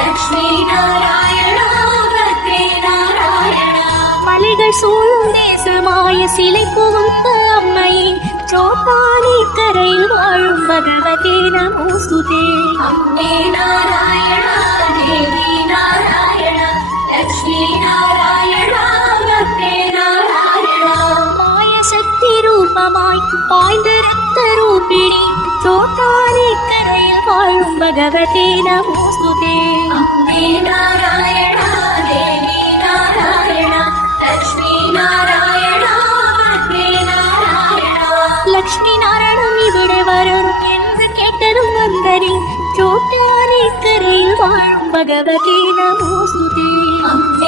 லக்ஷ்மி நாராயணா பத்ரே நாராயணா. மலைகள் சூழும் தேசமாய சிலை புகுந்த அம்மையே சோட்டானி கரையில் வாழும் பகவதே நமோஸ்துதே. அம்மே நாராயணா தேவி நாராயணா லக்ஷ்மி நாராயணா பத்ரே நாராயணா. மாய சக்தி ரூபமாய் பாய்ந்த ரத்த ரூபிணி சோட்டானி கரையில் வாழும் பகவதே நமோஸ்துதே. அம்மே நாராயணா தேவி நாராயணா லக்ஷ்மி நாராயணா பத்ரே நாராயணா. லக்ஷ்மி நாராயணம் ഇവിടെ வரணும் என்று கேட்டதும் வந்தரி சோட்டானி கரையில் வாழும் பகவதே நமோஸ்துதே. அம்மே